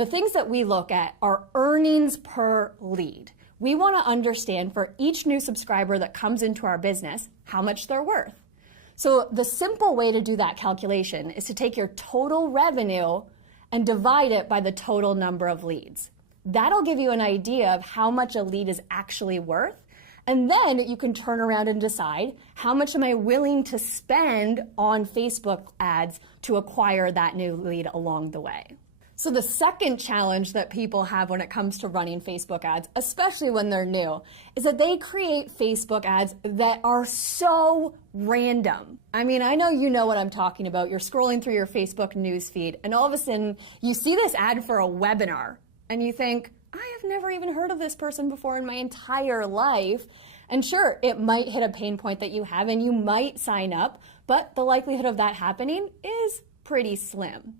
The things that we look at are earnings per lead. We want to understand for each new subscriber that comes into our business, how much they're worth. So the simple way to do that calculation is to take your total revenue and divide it by the total number of leads. That'll give you an idea of how much a lead is actually worth. And then you can turn around and decide, how much am I willing to spend on Facebook ads to acquire that new lead along the way? So the second challenge that people have when it comes to running Facebook ads, especially when they're new, is that they create Facebook ads that are so random. I mean, I know you know what I'm talking about. You're scrolling through your Facebook newsfeed, and all of a sudden you see this ad for a webinar, and you think, I have never even heard of this person before in my entire life. And sure, it might hit a pain point that you have, and you might sign up, but the likelihood of that happening is pretty slim.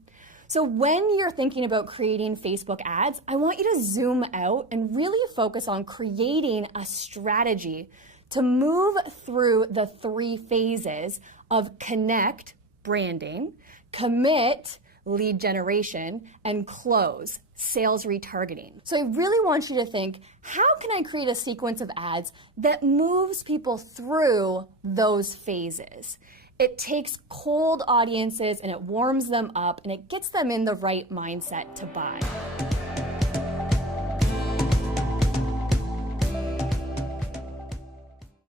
So when you're thinking about creating Facebook ads, I want you to zoom out and really focus on creating a strategy to move through the 3 phases of connect, branding, commit, lead generation, and close, sales retargeting. So I really want you to think, how can I create a sequence of ads that moves people through those phases? It takes cold audiences and it warms them up and it gets them in the right mindset to buy.